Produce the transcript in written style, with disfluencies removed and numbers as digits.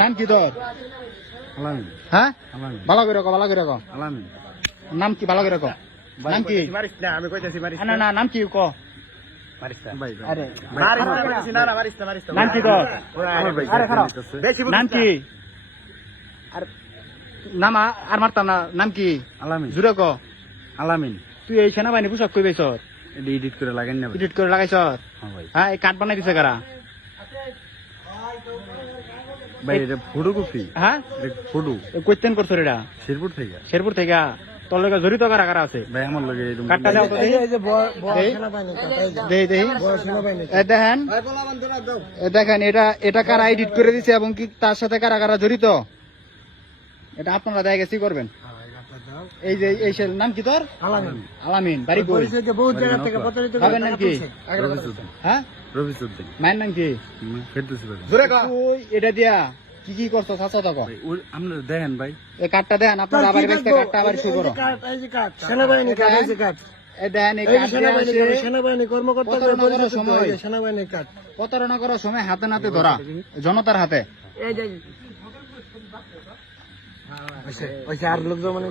নাম কি তোর? হ্যাঁ, ভালো করে ভালো করে নাম কি? ভালো করে নাম কি? না না, নাম কি ক? নাম কি তোর? নাম কি? নাম আর মারতাম না। নাম কি? আলামিন। জুড়ে ক। আলামিন। তুই এই সেনাবাহিনী পোশাক কই বেছ? এডিট করে লাগাই না এডিট করে লাগাইছ? হ্যাঁ, এই কাঠ বানাই দিছে কারা? ভাই এটা ফটোকপি। হ্যাঁ, ফটো কইতেন করছ রে? এটা শেরপুর থেকে। শেরপুর থেকে। তোর লগে জড়িত কারা কারা আছে? ভাই আমার লগে কাঠটা দাও তো দেখি। দেখেন, দেখেন এটা কারা এডিট করে দিছে এবং কি তার সাথে কারা কারা জড়িত এটা আপনারা দেখে গেছি করবেন। এই যে এই নাম কি তোর? আলামিন। বাড়ি কই? বহুত জায়গা থেকে প্রতারিত বাবার নাম কি? হ্যাঁ, রবিসুদ্দিন। মায়ের নাম কি? ফেরদৌসী ভাই। তুই এটা দিয়া কি কি করছো? চাচা তো আমরা দেখেন ভাই এই কাঠটা দেন, আপনার আবার বেচতে কাঠটা আবার শুরু করো। সেনাবাহিনী কার্ড, এই যে কার্ড, এই দেন, এই এই কাঠ সেনাবাহিনী দিয়ে কার্ড, আসে সেনাবাহিনী কর্মকর্তা সেনাবাহিনী কার্ড। প্রতারণা করার সময় হাতে নাতে ধরা, জনতার হাতে। এই যে আর লোক জমানো